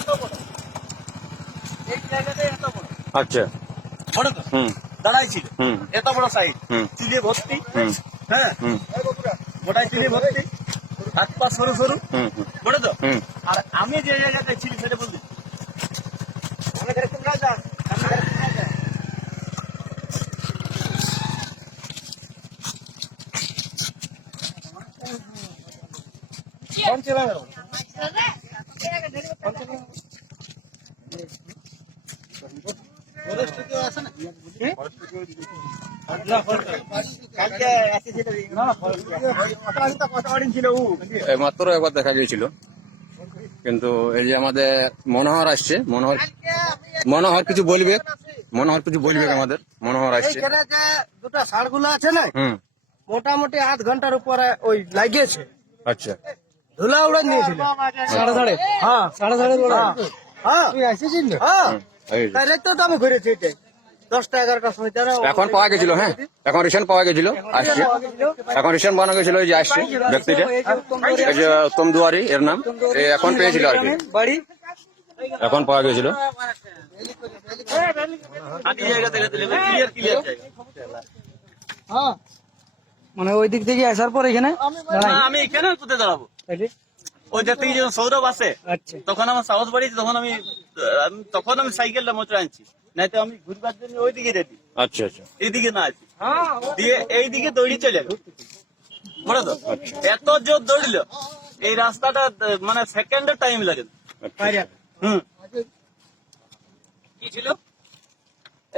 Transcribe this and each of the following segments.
এত বড়, এই জায়গাটা এত বড়, আচ্ছা। বড় তো দাঁড়াই ছিল, এত বড় সাইজ, চুলে ভর্তি, হ্যাঁ গোটাই চুলে ভর্তি, হাত পা সরু সরু, বড় তো। আর আমি যে জায়গাটা ছিলি সেটা বললি মাত্র একবার দেখা গিয়েছিল, কিন্তু এই যে আমাদের মনোহর আসছে, মনোহর কিছু বলবে, আমাদের মনোহর আসছে। যে দুটা ষাড় গুলো আছে না, মোটামুটি 8 ঘন্টার উপরে ওই লাগিয়েছে। আচ্ছা, ধুলা উড়ে নিয়েছিল সাড়ে হ্যাঁ তুই আসিস না? তাই রাতে তো আমি ঘুরেছি এটাই 10টা 11টার সময়। এখন পাওয়া গেছিল, হ্যাঁ এখন রিসেন্ট পাওয়া গেছিল, আসছে এখন রিসেন্ট বানা গেছিল, এই যে আসছে ব্যক্তিটা, এই যে উত্তম দুয়ারি এর নাম, এখন পেয়েছিল আর কি, এখন পাওয়া গেছিল। মানে ওই দিক থেকে আসার পর এখানে আমি এখানে কোথায় দাঁড়াবো, ওই যে থেকে যখন সৌরভ আসে তখন আমার সাহস বাড়িয়েছে, তখন আমি সাইকেলটা মোচড়ে আনছি, নাই তো আমি ঘুরবার জন্য ওইদিকে যেতি। আচ্ছা আচ্ছা, এইদিকে না আছি, দিয়ে এইদিকে দৌড়ি চলে গেল, বলো তো এত জোর দৌড়িল, এই রাস্তাটা মানে সেকেন্ডের টাইম লাগে। কি ছিল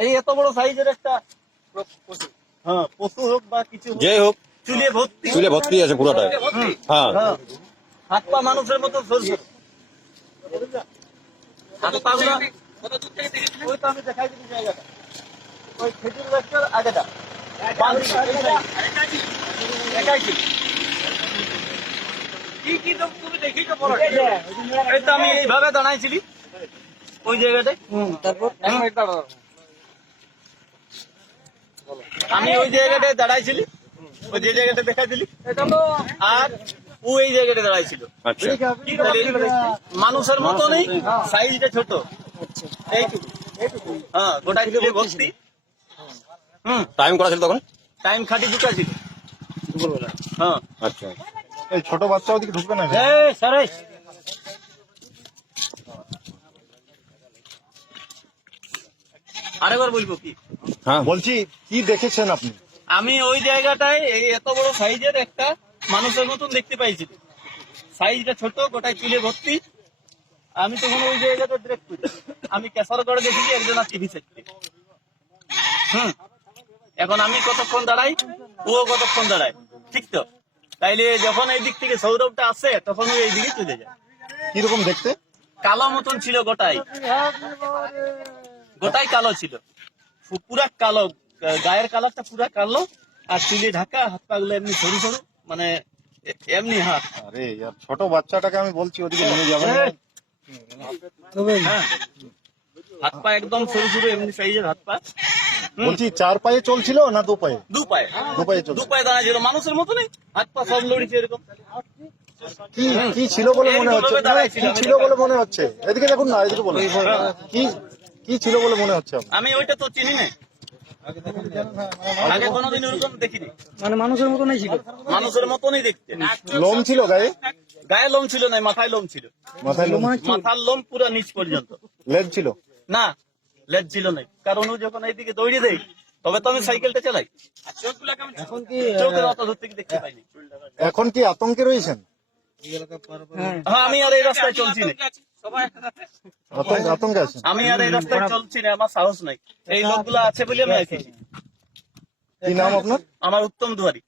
এই এত বড় সাইজের একটা পশু হোক বা কিছু যাই হোক, চুলে ভর্তি আছে পুরোটাই। হ্যাঁ, হাত পা মানুষের মতো সরু, হাত পা গুলো ওই তো আমি দেখাই দিচ্ছি জায়গাটা, ওই খেজুর গাছটার আগেটা দেখাই ছিল। এই তো আমি এইভাবে দাঁড়াইছিলি ওই জায়গাটায়, তারপর আমি ওই জায়গাটায় দাঁড়াইছিলি, ওই যে জায়গাটা দেখাই দিলি, আর ও এই জায়গাটা দাঁড়াইছিল। মানুষের মতো নেই, সাইজটা ছোট, এইটুকু, হ্যাঁ গোটা ছিল ভর্তি। টাইম করা ছিল তখন, টাইম খাটি 2টা ছিল দুপুরবেলা। হ্যাঁ আচ্ছা, এই ছোট বাচ্চা ওদিকে ঢুকবে না। আরেকবার বলবো কি, হ্যাঁ বলছি কি দেখেছেন আপনি? আমি ওই জায়গাটায় এই এত বড় সাইজের একটা মানুষের মতন দেখতে পাইছি, সাইজটা ছোট, গোটায় চুলে ভর্তি। আমি তখন ওই জায়গাটা ডিরেক্ট করি, আমি কেশরগড়ে দেখেছি একজন টিভি সেটকে। এখন আমি কতক্ষণ দাঁড়াই, ও কতক্ষণ দাঁড়ায়, ঠিক তো? তাইলে যখন এই দিক থেকে সৌরভটা আসে তখন ওই এইদিকে চলে যায়। কিরকম দেখতে? কালো মতন ছিল, গোটাই কালো ছিল, পুরা কালো, গায়ের কালারটা পুরা কালো, আর চুলে ঢাকা, হাত পা গুলো এমনি সরু সরু, মানে এমনি হাত। আরে ইয়ার ছোট বাচ্চাটাকে আমি বলছি ওদিকে নিয়ে যাবেন না। হ্যাঁ, হাত পা একদম সরু সরু, এমনি সাইজের হাত পা। বলছি 4 পায়ে চলছিল না 2 পায়ে? 2 পায়ে, 2 পায়ে চলছিল। 2 পায়ে দাঁড়াইছিল, মানুষের মতনই হাত পা সব লড়িছে এরকম। কি কি ছিল বলে মনে হচ্ছে? কি ছিল বলে মনে হচ্ছে? এদিকে দেখুন না, এদিকে বলুন। কি কি ছিল বলে মনে হচ্ছে আপনার? আমি ওইটা তো চিনি না, আগে কোনোদিন ওরকম দেখিনি। মানে মানুষের মতনই ছিল, মানুষের মতনই দেখতে। লোম ছিল গায়ে? গায়ে লোম ছিল না, মাথায় লোম ছিল, মাথায় লোম? মাথার লোম পুরো নিচ পর্যন্ত। লেজ ছিল না, লেজ ছিল না, কারণ ও যখন এইদিকে দৌড়ে দেয় তবে তো আমি সাইকেলটা চালাই, এখন কি চোখের অত দূর থেকে দেখতে পাইনি। এখন কি আতঙ্কে রয়েছেন? হ্যাঁ, আমি আর এই রাস্তায় চলছি না, আতঙ্কে আছেন? আমি আর এই রাস্তায় চলছি না, আমার সাহস নাই, এই লোকগুলো আছে বলে আমি এসেছি। কি নাম আপনার? আমার উত্তম দুয়ারি।